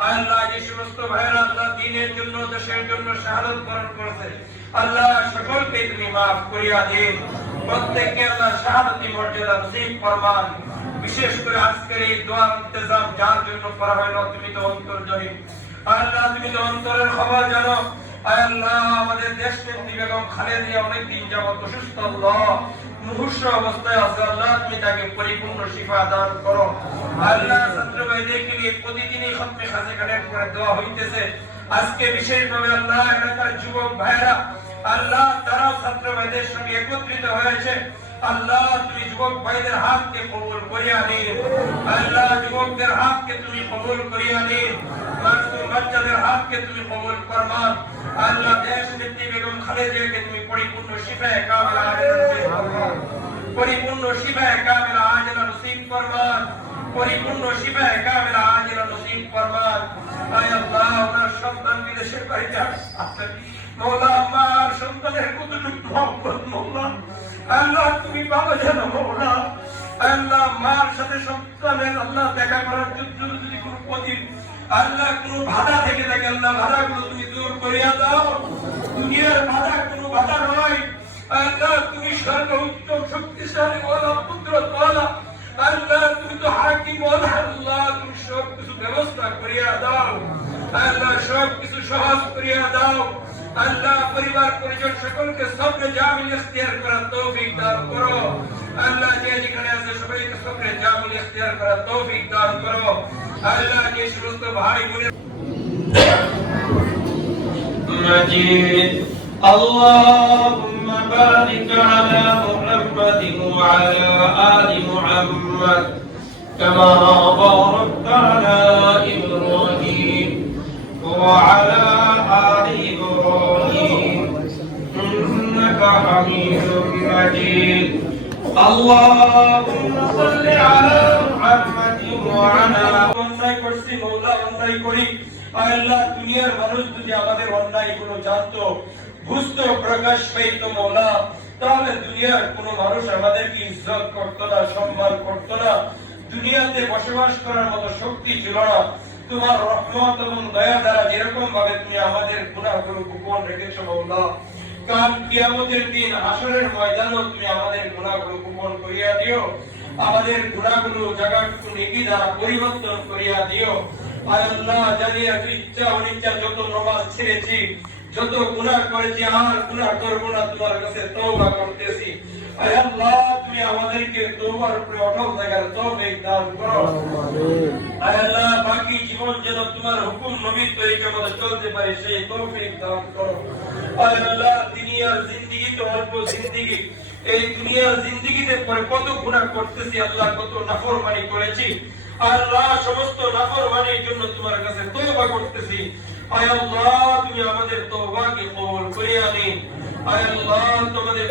আল্লাহ যে সমস্ত ভাইরা আল্লাহ দ্বীনের জন্য দেশের জন্য শাহাদাত বরণ করেছে আল্লাহ সকলকে তুমি মাফ করিয়া দিন প্রত্যেককে আল্লাহ শাহাদাতি মর্যাদা নসিব ফরমান বিশেষ করে আজকের এই দোয়ার ইন্তজাম যার জন্য করা হলো তুমি তো অন্তর্জামী আল্লাহ তুমি তো অন্তরের খবর জানো আল্লাহ আমাদের দেশ নেত্রী বেগম খালেদা অনেক দিন যাবত অসুস্থ আল্লাহ মুহূর্ত অবস্থায় আছে আল্লাহ তুমি তাকে পরিপূর্ণ শিফা দান করো আল্লাহ ছাত্র ভাইদেরকে নিয়ে প্রতিদিনই খতমে খাজেখানের করে দোয়া হইতেছে আজকে বিশেষভাবে আল্লাহ এলাকার যুবক ভাইরা আল্লাহ তারাও ছাত্র ভাইদের সঙ্গে একত্রিত হয়েছে আল্লাহ তুমি যুবক ভাইদের হাতকে কবুল করিয়া নিন আল্লাহ যুবকদের হাতকে তুমি কবুল করিয়া নিন মাসুম বাচ্চাদের হাতকে তুমি কবুল ফরমান আল্লাহ দেশ নেত্রী বেগম খালেদাকে তুমি পরিপূর্ণ শিফায়ে কামিলা নসিব ফরমান পরিপূর্ণ শিফায়ে কামিলা আজিলা নসিব ফরমান পরিপূর্ণ শিফায়ে কামিলা আজিলা নসিব ফরমান আয় আল্লাহ ওনার সন্তান বিদেশের বাড়িতে আছে মওলা আমার সন্তানের কতটুকু মহব্বত মওলা আল্লাহ তুমি ভালো জানো মওলা আল্লাহ মার সাথে সন্তানের আল্লাহ দেখা করার জন্য যদি কোনো প্রদীপ আল্লাহ কোনো বাধা থেকে থাকে আল্লাহ বাধাগুলো তুমি দূর করিয়া দাও দুনিয়ার বাধা কোনো বাধা নয় আল্লাহ তুমি সর্ব উত্তম শক্তিশালী ওয়ালা কুদরত ওয়ালা আল্লাহ তুমি তো হাকিম ওয়ালা আল্লাহ তুমি সব কিছু ব্যবস্থা করিয়া দাও আল্লাহ সব কিছু সহজ করিয়া দাও আল্লাহ পরিবার পরিজন সকলকে সবরে জামিল ইখতিয়ার করার তৌফিক দান করো আল্লাহ যে যেখানে আছে সবাইকে সবরে জামিল ইখতিয়ার করার তৌফিক দান করো আল্লাহ যে সমস্ত ভাই বোনের مجيد اللهم بارك على محمد وعلى آل محمد كما باركت على إبراهيم وعلى آل إبراهيم إنك حميد مجيد اللهم صل على محمد وعلى অন্যায় করছি মওলা অন্যায় করি আল্লাহ দুনিয়ার মানুষ যদি আমাদের অন্যায় গুলো জানতো বুঝতো প্রকাশ পেতো মওলা তাহলে দুনিয়ার কোনো মানুষ আমাদেরকে ইজ্জত করতো না সম্মান করতো না দুনিয়াতে বসবাস করার মতো শক্তি ছিল না তোমার রহমত এবং দয়া দ্বারা যেরকম ভাবে তুমি আমাদের গুনাহগুলো গোপন রেখেছো মওলা কাল কিয়ামতের দিন হাসরের ময়দানেও তুমি আমাদের গুনাহগুলো গোপন করিয়া দিও আমাদের গুনাহগুলো জায়গাটুকু নেকি দ্বারা পরিবর্তন করিয়া দিও আয় আল্লাহ জানি ইচ্ছা অনিচ্ছা যত নামাজ ছেড়েছি যত গুনাহ করেছি আর গুনাহ করব না তোমার কাছে তওবা করতেছি আয় আল্লাহ তুমি আমাদেরকে তওবার উপরে অটল থাকার তৌফিক দান করো আমিন আয় আল্লাহ বাকি জীবন যেন তোমার হুকুম নবীর তরিকা মতো চলতে পারে সেই তৌফিক দান করো আয় আল্লাহ দুনিয়ার জিন্দেগি তো অল্প জিন্দেগি এই দুনিয়ার জিন্দেগিতে পরে কত গুনাহ করতেছি আল্লাহ কত নাফরমানি করেছি আল্লাহ সমস্ত নাফরমানির জন্য তোমার কাছে তওবা করতেছি আয় আল্লাহ তুমি আমাদের তওবাকে কবুল করিয়া নিন আয় আল্লাহ তোমাদের